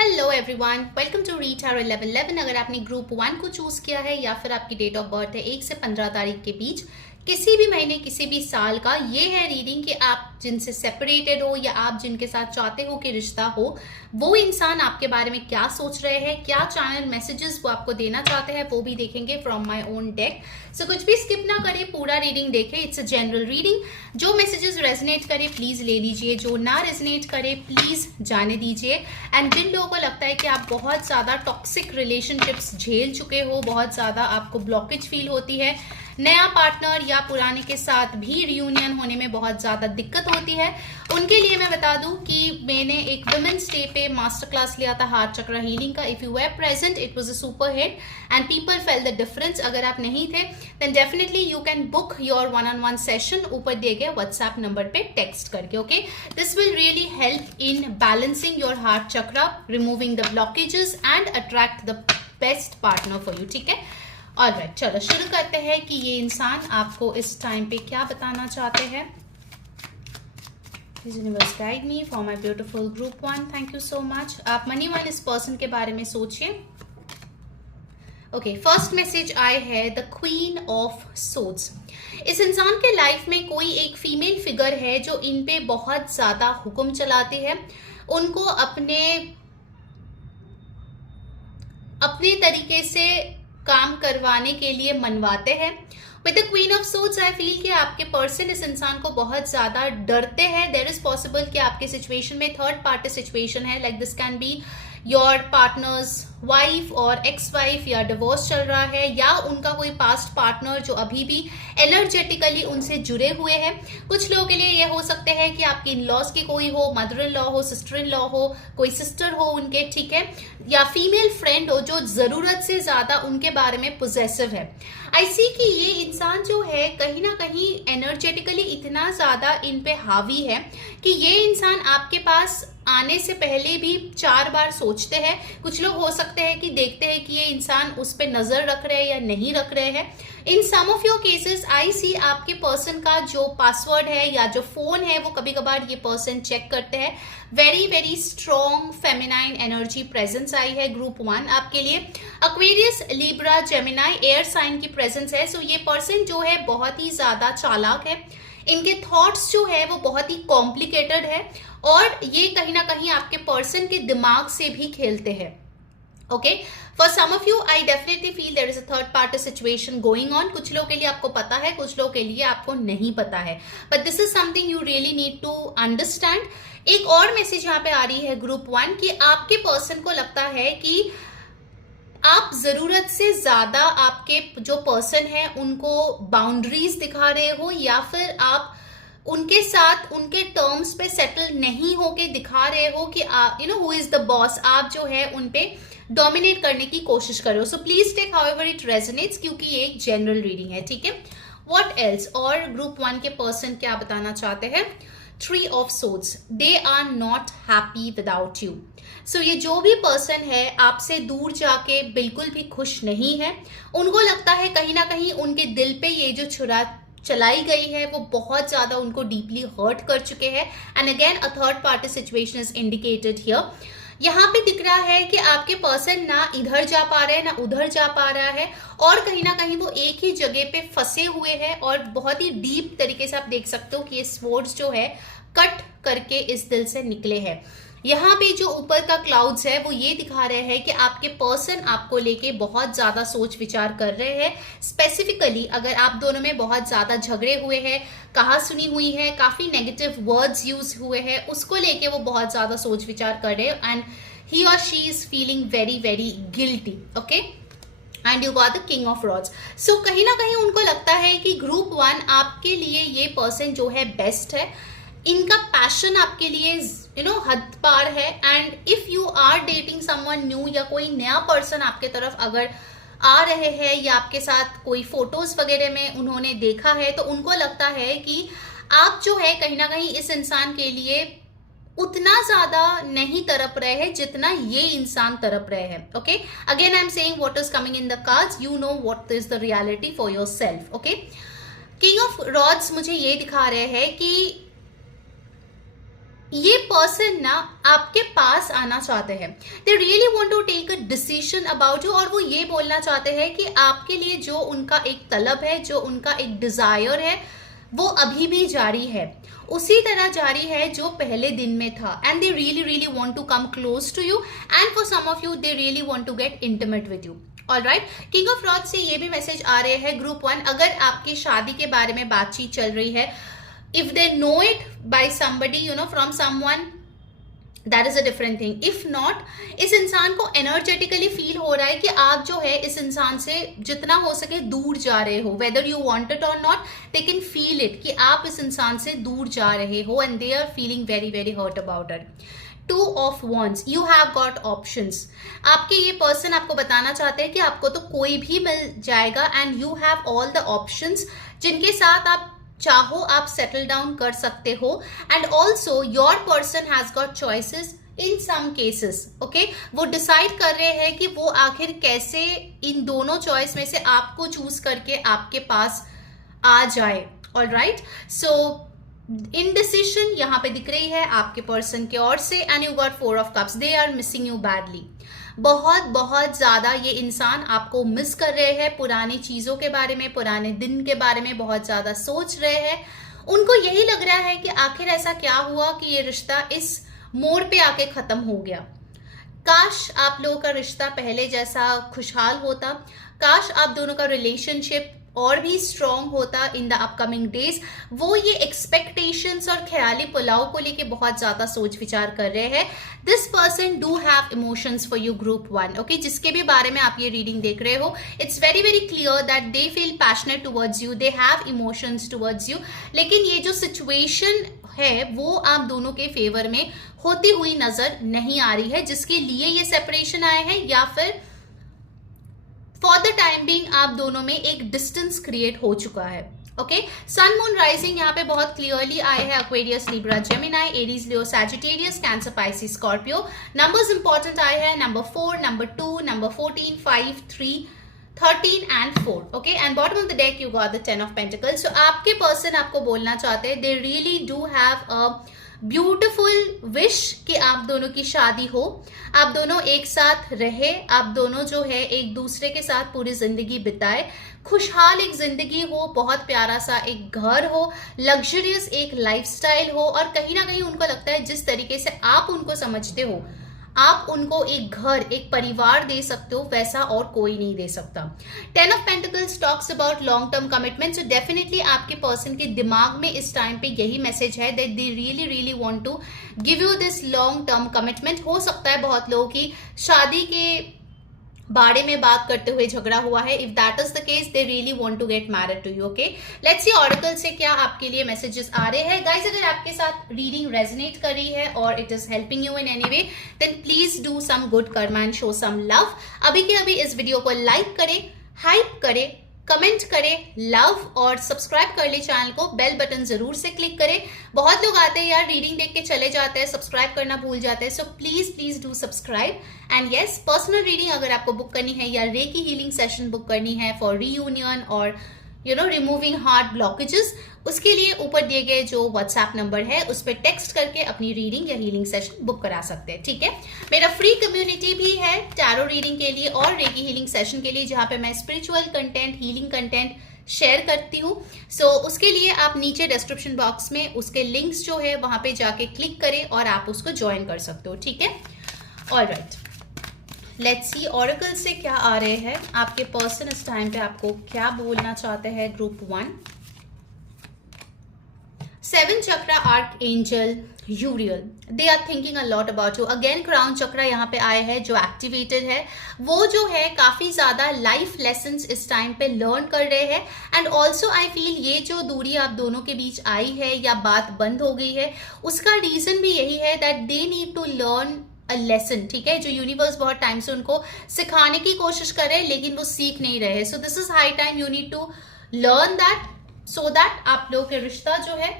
Hello everyone, welcome to read tarot 1111। अगर आपने group 1 को चूज किया है या फिर आपकी डेट ऑफ बर्थ है 1 से 15 तारीख के बीच, किसी भी महीने किसी भी साल का, ये है रीडिंग कि आप जिनसे सेपरेटेड हो या आप जिनके साथ चाहते हो कि रिश्ता हो, वो इंसान आपके बारे में क्या सोच रहे हैं, क्या चैनल मैसेजेस वो आपको देना चाहते हैं, वो भी देखेंगे फ्रॉम माय ओन डेक। सो कुछ भी स्किप ना करें, पूरा रीडिंग देखें। It's a general reading. जो मैसेजेस रेजनेट करे प्लीज ले लीजिए, जो ना रेजनेट करे प्लीज जाने दीजिए। एंड जिन लोगों को लगता है कि आप बहुत ज़्यादा टॉक्सिक रिलेशनशिप्स झेल चुके हो, बहुत ज़्यादा आपको ब्लॉकेज फील होती है, नया पार्टनर या पुराने के साथ भी रियूनियन होने में बहुत ज़्यादा दिक्कत होती है, उनके लिए मैं बता दूं कि मैंने एक वुमेन्स डे पे मास्टर क्लास लिया था हार्ट चक्र हीलिंग का। If you were present it was a super hit and people felt the difference. अगर आप नहीं थे then definitely you can book your one on one session ऊपर दिए गए व्हाट्सएप नंबर पे टेक्स्ट करके। Okay, this will really help in balancing your heart chakra, removing the blockages and attract the best partner for you. ठीक है, ऑलराइट, चलो शुरू करते हैं कि ये इंसान आपको इस टाइम पे क्या बताना चाहते हैं। Please universe guide me for my beautiful group 1. Thank you so much. आप मनी वन इस पर्सन के बारे में सोचिए। ओके, फर्स्ट मैसेज आए है द क्वीन ऑफ सोर्ड्स। इस इंसान के लाइफ में कोई एक फीमेल फिगर है जो इन पे बहुत ज्यादा हुक्म चलाती है, उनको अपने तरीके से काम करवाने के लिए मनवाते हैं। With the queen of swords I feel कि आपके पर्सन इस इंसान को बहुत ज्यादा डरते हैं। देयर इज पॉसिबल कि आपके सिचुएशन में थर्ड पार्टी सिचुएशन है, like this can be your partners wife और एक्स वाइफ, या डिवोर्स चल रहा है, या उनका कोई पास्ट पार्टनर जो अभी भी एनर्जेटिकली उनसे जुड़े हुए हैं। कुछ लोगों के लिए ये हो सकते हैं कि आपकी इन लॉज की कोई हो, मदर इन लॉ हो, सिस्टर इन लॉ हो, कोई सिस्टर हो उनके, ठीक है, या फीमेल फ्रेंड हो जो जरूरत से ज्यादा उनके बारे में पोजेसिव है। आई सी कि ये इंसान जो है कहीं ना कहीं एनर्जेटिकली इतना ज्यादा इन पे हावी है कि ये इंसान आपके पास आने से पहले भी 4 बार सोचते हैं। कुछ लोग हो सकते हैं कि देखते हैं कि ये इंसान उस पर नजर रख रहे हैं या नहीं रख रहे हैं। इन सम ऑफ योर केसेस आई सी आपके पर्सन का जो पासवर्ड है या जो फोन है वो कभी कभार ये पर्सन चेक करते हैं। Very very strong feminine energy presence आई है ग्रुप 1 आपके लिए। Aquarius, Libra, Gemini, air sign की प्रेजेंस है। सो ये पर्सन जो है बहुत ही ज्यादा चालाक है, इनके थॉट्स जो है वो बहुत ही कॉम्प्लिकेटेड है, और ये कहीं ना कहीं आपके पर्सन के दिमाग से भी खेलते हैं। Okay, for some of you I definitely feel there is a third party situation going on. कुछ लोगों के लिए आपको पता है, कुछ लोगों के लिए आपको नहीं पता है, but this is something you really need to understand. एक और मैसेज यहाँ पे आ रही है ग्रुप 1 कि आपके पर्सन को लगता है कि आप जरूरत से ज्यादा आपके जो पर्सन है उनको बाउंड्रीज दिखा रहे हो, या फिर आप उनके साथ उनके टर्म्स पे सेटल नहीं होके दिखा रहे हो कि you know who is the boss. आप जो है उन पे डोमिनेट करने की कोशिश कर रहे हो। So please take however it resonates, क्योंकि ये एक जनरल रीडिंग है। ठीक है, व्हाट एल्स, और ग्रुप 1 के पर्सन क्या बताना चाहते हैं। 3 of swords, they are not happy without you. So ये जो भी पर्सन है आपसे दूर जाके बिल्कुल भी खुश नहीं है। उनको लगता है कहीं ना कहीं उनके दिल पे ये जो छुरा चलाई गई है वो बहुत ज्यादा उनको डीपली हर्ट कर चुके हैं। And again a third party situation is indicated here. यहाँ पे दिख रहा है कि आपके पर्सन ना इधर जा पा रहे हैं ना उधर जा पा रहा है, और कहीं ना कहीं वो एक ही जगह पे फंसे हुए हैं, और बहुत ही डीप तरीके से आप देख सकते हो कि ये स्वर्ड्स जो है कट करके इस दिल से निकले हैं। यहाँ पे जो ऊपर का क्लाउड्स है वो ये दिखा रहे हैं कि आपके पर्सन आपको लेके बहुत ज्यादा सोच विचार कर रहे हैं। स्पेसिफिकली अगर आप दोनों में बहुत ज्यादा झगड़े हुए हैं, कहा सुनी हुई है, काफी नेगेटिव वर्ड्स यूज हुए हैं, उसको लेके वो बहुत ज्यादा सोच विचार कर रहे हैं, एंड ही और she is feeling very very guilty. Okay, and you got the king of rods. So कहीं ना कहीं उनको लगता है कि ग्रुप 1 आपके लिए ये पर्सन जो है बेस्ट है। इनका पैशन आपके लिए हद पार है, and if you are dating someone new, या कोई नया पर्सन आपके तरफ अगर आ रहे हैं या आपके साथ कोई फोटोज वगैरह में उन्होंने देखा है, तो उनको लगता है कि आप जो है कहीं ना कहीं इस इंसान के लिए उतना ज्यादा नहीं तड़प रहे हैं जितना ये इंसान तड़प रहे हैं। Okay, again I am saying what is coming in the cards, you know what is the reality for your self. Okay, king of rods मुझे ये दिखा रहे हैं कि ये पर्सन ना आपके पास आना चाहते हैं, they really want to take a decision about you, और वो ये बोलना चाहते हैं कि आपके लिए जो उनका एक तलब है, जो उनका एक डिजायर है, वो अभी भी जारी है, उसी तरह जारी है जो पहले दिन में था। And they really really want to come close to you, and for some of you they really want to get intimate with you. Alright, king of rods से ये भी मैसेज आ रहे हैं ग्रुप 1, अगर आपकी शादी के बारे में बातचीत चल रही है, if they know it by somebody, you know, from someone, that is a different thing. if not, इस इंसान को एनर्जेटिकली फील हो रहा है कि आप जो है इस इंसान से जितना हो सके दूर जा रहे हो, whether you want it or not, they can feel it कि आप इस इंसान से दूर जा रहे हो, and they are feeling very very hurt about it. 2 of Wands, you have got options. आपके ये पर्सन आपको बताना चाहते हैं कि आपको तो कोई भी मिल जाएगा, and you have all the options जिनके साथ आप चाहो आप सेटल डाउन कर सकते हो, and also your person has got choices in some cases. Okay, वो डिसाइड कर रहे हैं कि वो आखिर कैसे इन दोनों चॉइस में से आपको चूज करके आपके पास आ जाए। ऑलराइट, सो इनडिसिजन यहाँ पे दिख रही है आपके पर्सन की ओर से, and you got 4 of cups, they are missing you badly. बहुत बहुत ज्यादा ये इंसान आपको मिस कर रहे हैं, पुरानी चीजों के बारे में, पुराने दिन के बारे में बहुत ज्यादा सोच रहे हैं। उनको यही लग रहा है कि आखिर ऐसा क्या हुआ कि ये रिश्ता इस मोड़ पे आके खत्म हो गया। काश आप लोगों का रिश्ता पहले जैसा खुशहाल होता, काश आप दोनों का रिलेशनशिप और भी स्ट्रॉन्ग होता इन द अपकमिंग डेज। वो ये एक्सपेक्टेशंस और ख्याली पुलाव को लेके बहुत ज्यादा सोच विचार कर रहे हैं। This person do have emotions for you group 1, okay, जिसके भी बारे में आप ये रीडिंग देख रहे हो, it's very very clear that they feel passionate towards you, they have emotions towards you, लेकिन ये जो सिचुएशन है वो आप दोनों के फेवर में होती हुई नजर नहीं आ रही है, जिसके लिए ये सेपरेशन आए हैं, या फिर फॉर द टाइम बीइंग आप दोनों में एक डिस्टेंस क्रिएट हो चुका है। ओके, सन मून राइजिंग यहाँ पे बहुत क्लियरली आए हैं, Aquarius, Libra, Gemini, Aries, Leo, Sagittarius, Cancer, Pisces, Scorpio. Numbers important आए हैं, number 4, number 2, number 14, 5, 3, 13 and 4. Okay, and bottom of the deck you got the 10 of Pentacles. So आपके person आपको बोलना चाहते हैं, they really do have a beautiful wish कि आप दोनों की शादी हो, आप दोनों एक साथ रहे, आप दोनों जो है एक दूसरे के साथ पूरी जिंदगी बिताए, खुशहाल एक जिंदगी हो, बहुत प्यारा सा एक घर हो, लग्जरियस एक लाइफस्टाइल हो, और कहीं ना कहीं उनको लगता है जिस तरीके से आप उनको समझते हो, आप उनको एक घर, एक परिवार दे सकते हो, वैसा और कोई नहीं दे सकता। 10 of Pentacles talks about long term commitment. So definitely आपके पर्सन के दिमाग में इस टाइम पे यही मैसेज है that they really really want to give you this long term commitment. हो सकता है बहुत लोगों की शादी के बारे में बात करते हुए झगड़ा हुआ है। If that is the case, they really want to get married to you. Okay, let's see oracle से क्या आपके लिए मैसेजेस आ रहे हैं। गाइस, अगर आपके साथ रीडिंग रेजोनेट कर रही है और it is helping you in any way, then please do some good karma and show some love. अभी के अभी इस वीडियो को लाइक करें, हाइप करें, कमेंट करें, लव, और सब्सक्राइब कर ले चैनल को, बेल बटन जरूर से क्लिक करें। बहुत लोग आते हैं यार, रीडिंग देख के चले जाते हैं, सब्सक्राइब करना भूल जाते हैं। So please please do subscribe. And yes, personal reading अगर आपको बुक करनी है या रेकी हीलिंग सेशन बुक करनी है फॉर रीयूनियन और रिमूविंग हार्ट ब्लॉकेजेस, उसके लिए ऊपर दिए गए जो व्हाट्सएप नंबर है उस पर टेक्स्ट करके अपनी रीडिंग या हीलिंग सेशन बुक करा सकते हैं। ठीक है, मेरा फ्री कम्युनिटी भी है टैरो रीडिंग के लिए और रेकी हीलिंग सेशन के लिए, जहां पे मैं spiritual content, healing content share करती हूँ। सो उसके लिए आप नीचे डिस्क्रिप्शन बॉक्स में उसके लिंक्स जो है वहां पे जाके क्लिक करें और आप उसको ज्वाइन कर सकते हो। ठीक है, ऑलराइट, लेट्स सी ऑरेकल से क्या आ रहे हैं। आपके पर्सन इस टाइम पे आपको क्या बोलना चाहते हैं group 1। 7 chakra archangel Uriel, they are thinking a lot about you. Again crown chakra यहाँ पे आए हैं जो एक्टिवेटेड है, वो जो है काफी ज्यादा लाइफ लेसन्स इस टाइम पे लर्न कर रहे हैं। एंड ऑल्सो आई फील ये जो दूरी आप दोनों के बीच आई है या बात बंद हो गई है, उसका रीजन भी यही है that they need to learn a lesson. ठीक है, जो यूनिवर्स बहुत टाइम से उनको सिखाने की कोशिश कर रहे हैं लेकिन वो सीख नहीं रहे। So this is high time you need to learn that so that आप लोगों के रिश्ता जो है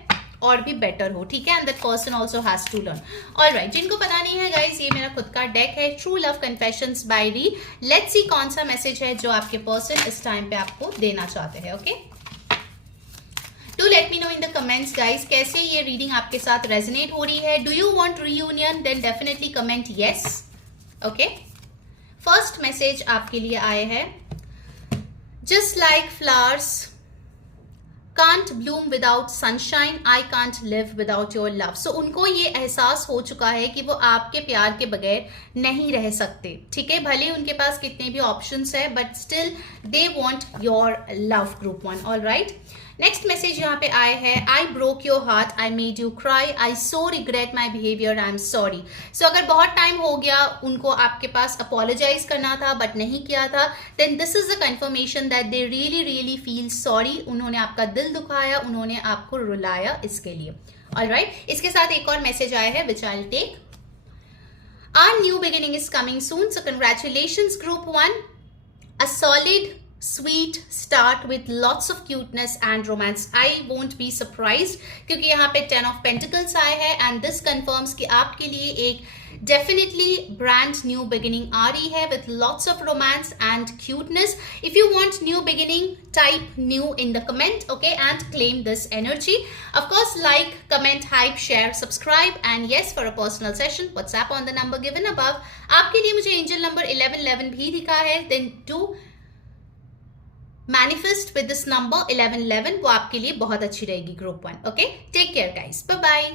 और भी बेटर हो। ठीक है, and that person also has to learn. Alright, जिनको पता नहीं है गाइस, ये मेरा खुद का डेक है, ट्रू लव कन्फेशंस बाय री। लेट्स सी कौन सा मैसेज है जो आपके पर्सन इस टाइम पे आपको देना चाहते हैं। Okay, to let let me know in the comments guys, कैसे ये रीडिंग आपके साथ रेजोनेट हो रही है. Do you want reunion? Then definitely comment yes. Okay, first message आपके लिए आए हैं. Just like flowers can't bloom without sunshine, I can't live without your love. So उनको ये एहसास हो चुका है कि वो आपके प्यार के बगैर नहीं रह सकते. ठीक है, भले उनके पास कितने भी ऑप्शंस है, but still they want your love. Group 1. All right, next message यहाँ पे आए हैं. I broke your heart, I made you cry, I so regret my behaviour, I am sorry. So अगर बहुत टाइम हो गया, उनको आपके पास अपोलोजाइज करना था बट नहीं किया था, then this is a confirmation that they really really feel sorry. उन्होंने आपका दिल दुखाया, उन्होंने आपको रुलाया इसके लिए. ऑल राइट, इसके साथ एक और मैसेज आया है which I will take. Our new beginning is coming soon, so congratulations group 1. A solid sweet start with lots of cuteness and romance. I won't be surprised क्योंकि यहाँ पे 10 of Pentacles आए हैं and this confirms कि आपके लिए एक definitely brand new beginning आ रही है with lots of romance and cuteness. If you want new beginning, type new in the comment, okay, and claim this energy. Of course, like, comment, hype, share, subscribe, and yes, for a personal session, WhatsApp on the number given above. आपके लिए मुझे angel number 1111 भी दिखा है, then do manifest with this number 1111. वो आपके लिए बहुत अच्छी रहेगी group 1. Okay, take care guys, bye bye.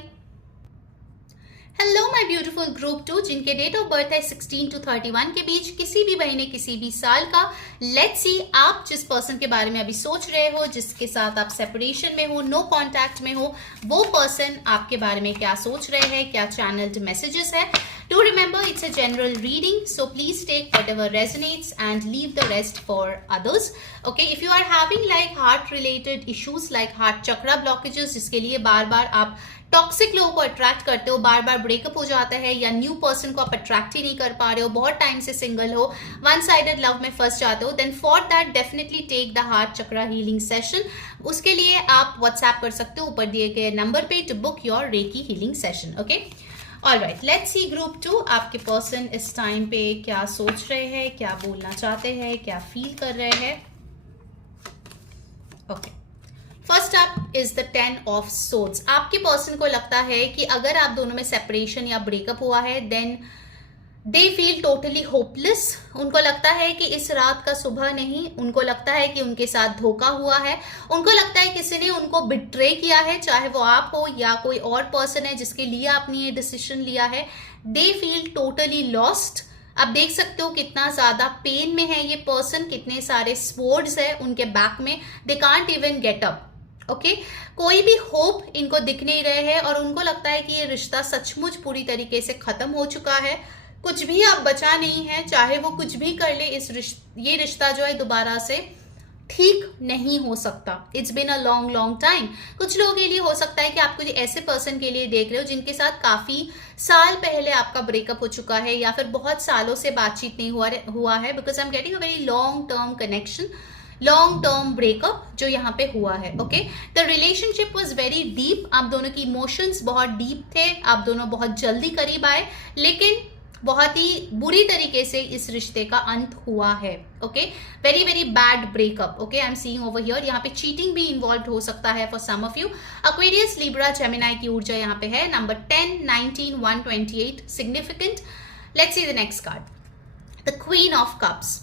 Hello my beautiful group 2 जिनके डेट ऑफ बर्थ है 16 to 31 के बीच, किसी भी महीने किसी भी साल का. लेट्स सी आप जिस पर्सन के बारे में अभी सोच रहे हो, जिसके साथ आप सेपरेशन में हो, नो कांटेक्ट में हो, वो पर्सन आपके बारे में क्या सोच रहे हैं, क्या चैनल्ड मैसेजेस है. Do remember it's a general reading, so please take whatever resonates and leave the rest for others. Okay, if you are having like heart related issues like heart chakra blockages, जिसके लिए बार बार आप toxic लोगों को attract करते हो, बार बार breakup हो जाता है, या न्यू पर्सन को आप अट्रैक्ट ही नहीं कर पा रहे हो, बहुत टाइम से सिंगल हो, वन साइडेड लव में फंस जाते हो, then for that definitely take the heart chakra healing session. उसके लिए आप व्हाट्सएप कर सकते हो ऊपर दिए गए नंबर पे to book your reiki healing session. Okay, alright, let's see group 2 आपके पर्सन इस टाइम पे क्या सोच रहे हैं, क्या बोलना चाहते हैं, क्या फील कर रहे हैं. Okay, first up is the 10 of swords. आपके पर्सन को लगता है कि अगर आप दोनों में सेपरेशन या ब्रेकअप हुआ है, then they feel totally hopeless. उनको लगता है कि इस रात का सुबह नहीं, उनको लगता है कि उनके साथ धोखा हुआ है, उनको लगता है किसी ने उनको बिट्रे किया है, चाहे वो आप हो या कोई और पर्सन है जिसके लिए आपने ये डिसीजन लिया है. दे फील टोटली लॉस्ट. आप देख सकते हो कितना ज्यादा पेन में है ये पर्सन, कितने सारे स्वॉर्ड्स है उनके बैक में, they can't even get up. Okay, कोई भी होप इनको दिख नहीं रहे हैं और उनको लगता है कि ये रिश्ता सचमुच पूरी तरीके से खत्म हो चुका है, कुछ भी अब बचा नहीं है, चाहे वो कुछ भी कर ले, ये रिश्ता जो है दोबारा से ठीक नहीं हो सकता. It's been a long long time. कुछ लोगों के लिए हो सकता है कि आप कुछ ऐसे पर्सन के लिए देख रहे हो जिनके साथ काफी साल पहले आपका ब्रेकअप हो चुका है या फिर बहुत सालों से बातचीत नहीं हुआ है, because I am getting a very long term connection, long term breakup जो यहाँ पे हुआ है. Okay, the relationship was very deep. आप दोनों की इमोशंस बहुत डीप थे, आप दोनों बहुत जल्दी करीब आए, लेकिन बहुत ही बुरी तरीके से इस रिश्ते का अंत हुआ है. Okay, very very bad breakup. Okay, I am seeing over here. यहाँ पे चीटिंग भी इन्वॉल्व हो सकता है for some of you. Aquarius, Libra, Gemini की ऊर्जा यहाँ पे है. Number 10, 19, 128 significant. Let's see the next card, the queen of cups.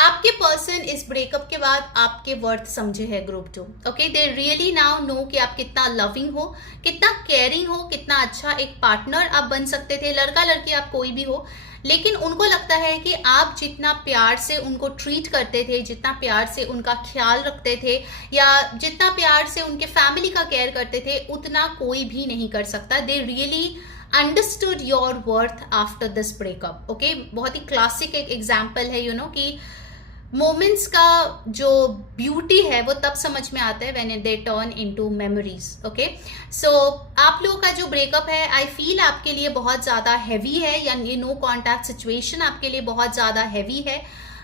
आपके पर्सन इस ब्रेकअप के बाद आपके वर्थ समझे है group 2. Okay, they really now know कि आप कितना लविंग हो, कितना केयरिंग हो, कितना अच्छा एक पार्टनर आप बन सकते थे. लड़का लड़की आप कोई भी हो, लेकिन उनको लगता है कि आप जितना प्यार से उनको ट्रीट करते थे, जितना प्यार से उनका ख्याल रखते थे, या जितना प्यार से उनके फैमिली का केयर करते थे, उतना कोई भी नहीं कर सकता. They really understood your worth after this breakup. Okay, बहुत ही क्लासिक एक एग्जाम्पल है कि मोमेंट्स का जो ब्यूटी है वो तब समझ में आता है when they turn into memories. Okay, so आप लोगों का जो ब्रेकअप है, आई फील आपके लिए बहुत ज़्यादा हैवी है, या ये नो कॉन्टैक्ट सिचुएशन आपके लिए बहुत ज़्यादा हैवी है.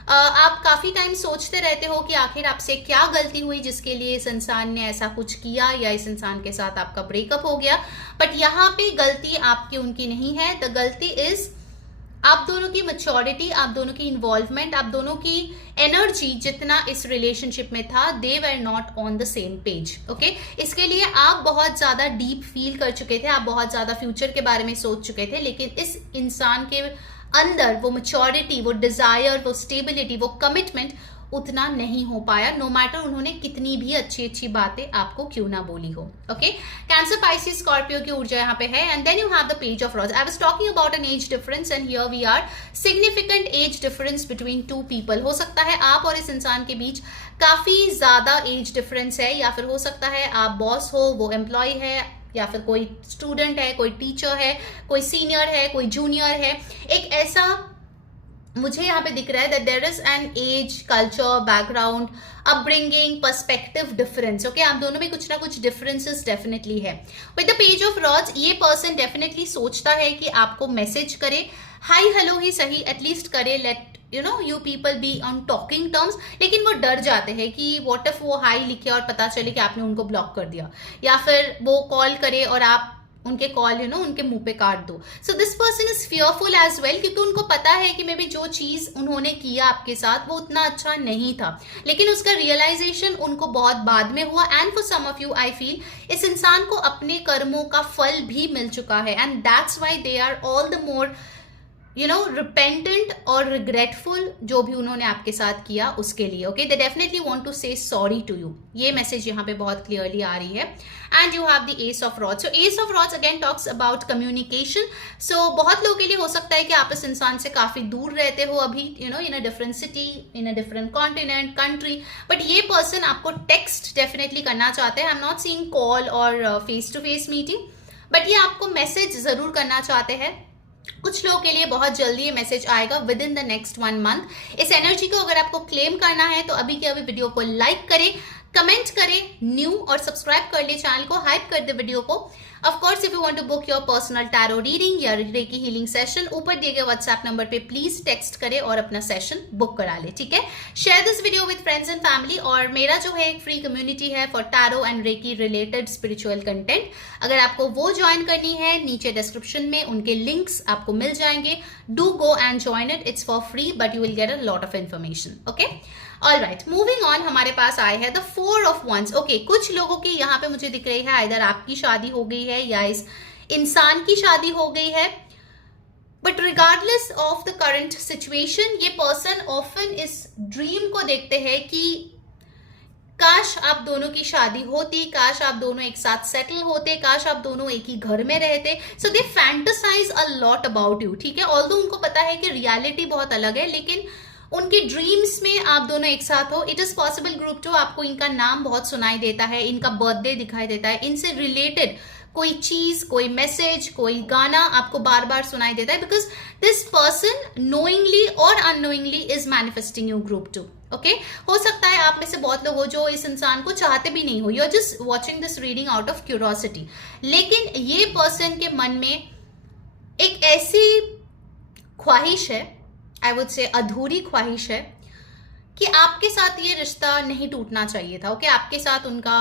आप काफ़ी टाइम सोचते रहते हो कि आखिर आपसे क्या गलती हुई जिसके लिए इस इंसान ने ऐसा कुछ किया, या इस इंसान के साथ आपका ब्रेकअप हो गया. बट यहाँ पे गलती आपकी उनकी नहीं है. द गलती इज आप दोनों की मैच्योरिटी, आप दोनों की इन्वॉल्वमेंट, आप दोनों की एनर्जी जितना इस रिलेशनशिप में था, they were not on the same page. Okay, इसके लिए आप बहुत ज्यादा डीप फील कर चुके थे, आप बहुत ज्यादा फ्यूचर के बारे में सोच चुके थे, लेकिन इस इंसान के अंदर वो मैच्योरिटी, वो डिजायर, वो स्टेबिलिटी, वो कमिटमेंट उतना नहीं हो पाया, नो मैटर उन्होंने कितनी भी अच्छी अच्छी बातें आपको क्यों ना बोली हो। ओके, कैंसर, पाइसिस, स्कॉर्पियो की ऊर्जा यहाँ पे है। And then you have the page of rose. I was talking about an age difference and here we are significant age difference between two people. हो सकता है आप और इस इंसान के बीच काफी ज्यादा एज डिफरेंस है, या फिर हो सकता है आप बॉस हो, वो एम्प्लॉय है, या फिर कोई स्टूडेंट है, कोई टीचर है, कोई सीनियर है, कोई जूनियर है। एक ऐसा मुझे यहाँ पे दिख रहा है that there is an age, culture, background, upbringing, perspective difference. Okay, आप दोनों में कुछ ना कुछ डिफरेंसेस डेफिनेटली है। With the page of rods, ये पर्सन डेफिनेटली सोचता है कि आपको मैसेज करे, हाई हेलो ही सही एटलीस्ट करे, let you people be on talking terms, लेकिन वो डर जाते हैं कि व्हाट इफ वो हाई लिखे और पता चले कि आपने उनको ब्लॉक कर दिया, या फिर वो कॉल करे और आप उनके कॉल उनके मुंह पे काट दो। So this person is fearful as well, क्योंकि उनको पता है कि मे बी जो चीज उन्होंने किया आपके साथ वो उतना अच्छा नहीं था, लेकिन उसका रियलाइजेशन उनको बहुत बाद में हुआ। And for some of you I feel इस इंसान को अपने कर्मों का फल भी मिल चुका है, and that's why they are all the more repentant और रिग्रेटफुल जो भी उन्होंने आपके साथ किया उसके लिए। Okay, they definitely want to say sorry to you, ये मैसेज यहाँ पे बहुत क्लियरली आ रही है। And you have the ace of rods. So ace of rods again talks about communication. So बहुत लोगों के लिए हो सकता है कि आप इस इंसान से काफी दूर रहते हो अभी, in a different city, in a different continent, country, but ये पर्सन आपको टेक्स्ट डेफिनेटली करना चाहते हैं। I am not seeing call और face to face meeting, but ये आपको मैसेज जरूर करना चाहते हैं। कुछ लोगों के लिए बहुत जल्दी ये मैसेज आएगा with in the next 1 month. इस एनर्जी को अगर आपको क्लेम करना है तो अभी के अभी वीडियो को लाइक करें, कमेंट करें न्यू, और सब्सक्राइब कर ले चैनल को, हाइप कर दे वीडियो को। Of course if you want to book your personal tarot reading या रेकी हीलिंग सेशन, ऊपर दिए गए व्हाट्सएप नंबर पे प्लीज टेक्स्ट करें और अपना सेशन बुक करा ले, ठीक है। Share this video with friends and family. और मेरा जो है एक फ्री कम्युनिटी है for tarot and reiki related spiritual content, अगर आपको वो ज्वाइन करनी है नीचे डिस्क्रिप्शन में उनके लिंक्स आपको मिल जाएंगे। Do go and join it, it's for free but you will get a lot of information. Okay, all right, moving on, हमारे पास आए हैं द 4 ऑफ wands। ओके, कुछ लोगों की यहाँ पे मुझे दिख रही है आइदर आपकी शादी हो गई है या इस इंसान की शादी हो गई है, but regardless of the current situation ये पर्सन ऑफन इस ड्रीम को देखते हैं कि काश आप दोनों की शादी होती, काश आप दोनों एक साथ सेटल होते, काश आप दोनों एक ही घर में रहते। So they fantasize a lot about you, ठीक है। ऑल्दो उनको पता है कि रियलिटी बहुत अलग है, लेकिन उनकी ड्रीम्स में आप दोनों एक साथ हो। इट इज पॉसिबल ग्रुप 2 आपको इनका नाम बहुत सुनाई देता है, इनका बर्थडे दिखाई देता है, इनसे रिलेटेड कोई चीज, कोई मैसेज, कोई गाना आपको बार बार सुनाई देता है, बिकॉज दिस पर्सन नोइंगली और unknowingly is manifesting you group 2। Okay, हो सकता है आप में से बहुत लोग हो जो इस इंसान को चाहते भी नहीं हो, you are just watching this reading out of curiosity, लेकिन ये पर्सन के मन में एक ऐसी ख्वाहिश है, आई वुड से अधूरी ख्वाहिश है, कि आपके साथ ये रिश्ता नहीं टूटना चाहिए था। ओके, आपके साथ उनका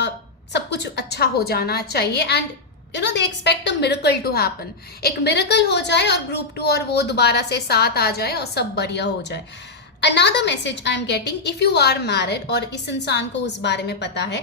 सब कुछ अच्छा हो जाना चाहिए, and they expect a miracle to happen, एक मिरेकल हो जाए और ग्रुप 2 और वो दोबारा से साथ आ जाए और सब बढ़िया हो जाए। Another message I am getting, if you are married और इस इंसान को उस बारे में पता है,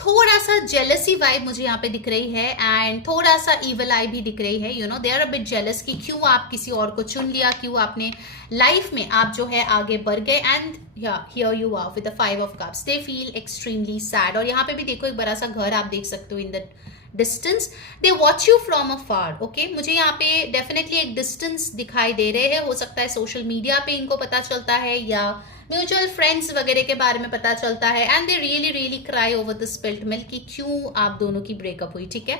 थोड़ा सा जेलसी वाइब मुझे यहाँ पे दिख रही है, एंड थोड़ा सा इविल आई भी दिख रही है। They are a bit jealous कि क्यों आप किसी और को चुन लिया, क्यों आपने लाइफ में आप जो है आगे बढ़ गए। And here you are with the 5 of cups, they feel extremely sad. और यहाँ पे भी देखो एक बड़ा सा घर आप देख सकते हो in the distance, they watch you from afar. Okay, मुझे यहाँ पे डेफिनेटली एक डिस्टेंस दिखाई दे रहे हैं। हो सकता है सोशल मीडिया पे इनको पता चलता है या म्यूचुअल फ्रेंड्स वगैरह के बारे में पता चलता है, and they really really cry over the spilled milk कि क्यों आप दोनों की ब्रेकअप हुई, ठीक है।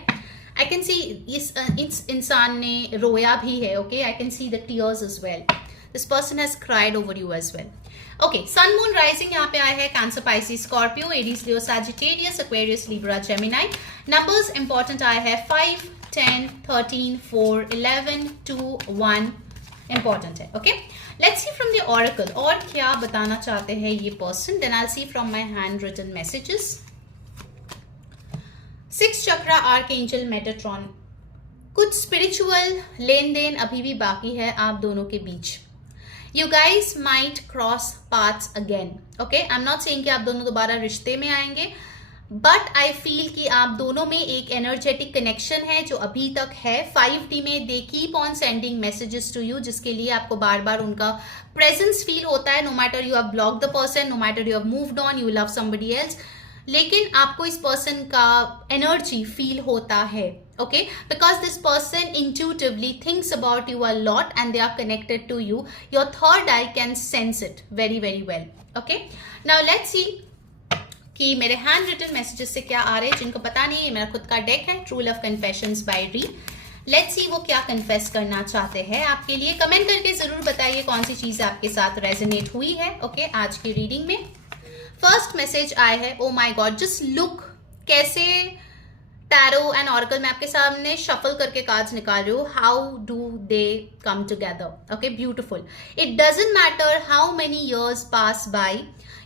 आई कैन सी इस इंसान ने रोया भी है। Okay, I can see the tears as well, this person has cried over you as well. Okay, sun moon rising यहाँ पे आया है Cancer, Pisces, Scorpio, Aries, Leo, Sagittarius, Aquarius, Libra, Gemini. Numbers important आए हैं 5, 10, 13, 4, 11, 2, 1 important है। Okay, let's see from the oracle, और क्या बताना चाहते हैं ये person, then I will see from my handwritten messages. 6 chakra, archangel Metatron, कुछ स्पिरिचुअल लेन देन अभी भी बाकी है आप दोनों के बीच. You guys might cross paths again. Okay, I'm not saying कि आप दोनों दोबारा रिश्ते में आएंगे, बट आई फील कि आप दोनों में एक एनर्जेटिक कनेक्शन है जो अभी तक है. 5D में they keep on sending messages to you, जिसके लिए आपको बार बार उनका प्रेजेंस फील होता है. No matter you have block the person, no matter you have moved on, you love somebody else, लेकिन आपको इस पर्सन का एनर्जी फील होता है. Okay, because this person intuitively thinks about you a lot and they are connected to you. Your third eye can sense it very very well. Okay, now let's see कि मेरे hand written messages से क्या आ रहे हैं. जिनको पता नहीं, ये मेरा खुद का डेक है, ट्रू लव कन्फेशंस बाय री. लेट्स सी वो क्या कन्फेस करना चाहते हैं आपके लिए. कमेंट करके जरूर बताइए कौन सी चीज आपके साथ रेजोनेट हुई है. ओके, आज की रीडिंग में फर्स्ट मैसेज आया है, oh my god, just look कैसे टैरो एंड ऑरेकल मैं आपके सामने शफल करके कार्ड्स निकाल रही हूँ. How do they come together. Okay, beautiful. It doesn't matter how many years pass by,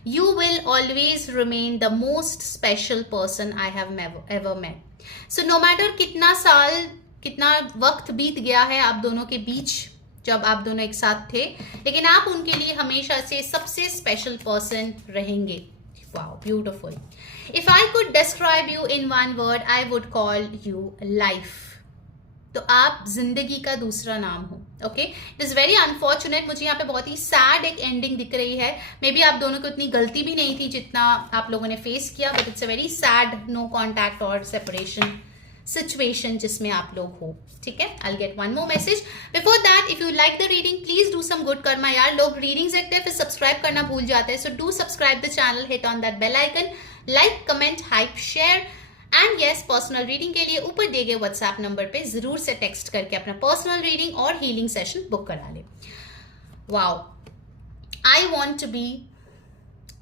you will always remain the most special person I have ever met. So no matter कितना साल, कितना वक्त बीत गया है आप दोनों के बीच जब आप दोनों एक साथ थे, लेकिन आप उनके लिए हमेशा से सबसे स्पेशल पर्सन रहेंगे. Wow, beautiful. If I could describe you in one word, I would call you life. तो आप जिंदगी का दूसरा नाम हो. Okay, it is very unfortunate. मुझे यहाँ पे बहुत ही सैड एक एंडिंग दिख रही है. मे बी आप दोनों को इतनी गलती भी नहीं थी जितना आप लोगों ने फेस किया, but it's a very sad no contact और सेपरेशन सिचुएशन जिसमें आप लोग हो. ठीक है, I get one more message. Before that, if you like the reading, please do some good karma. यार, लोग रीडिंग्स देखते हैं फिर सब्सक्राइब करना भूल जाते हैं. So do subscribe the channel, hit on that bell icon, like, comment, hype, share. And yes, personal reading के लिए ऊपर दिए गए व्हाट्सएप नंबर पे जरूर से टेक्स्ट करके अपना पर्सनल रीडिंग और हीलिंग सेशन बुक करा ले. Wow, I want to be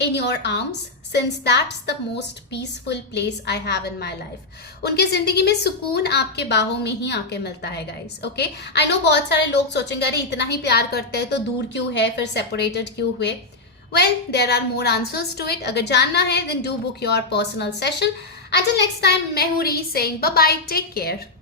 in your arms since that's the most peaceful place I have in my life. उनकी जिंदगी में सुकून आपके बाहों में ही आके मिलता है गाइस. ओके, आई नो बहुत सारे लोग सोचेंगे अरे इतना ही प्यार करते हैं तो दूर क्यों है, फिर सेपरेटेड क्यों हुए. Well, there are more answers to it. अगर जानना है then do book your personal session. Until next time, मैं हूँ री saying bye bye, take care.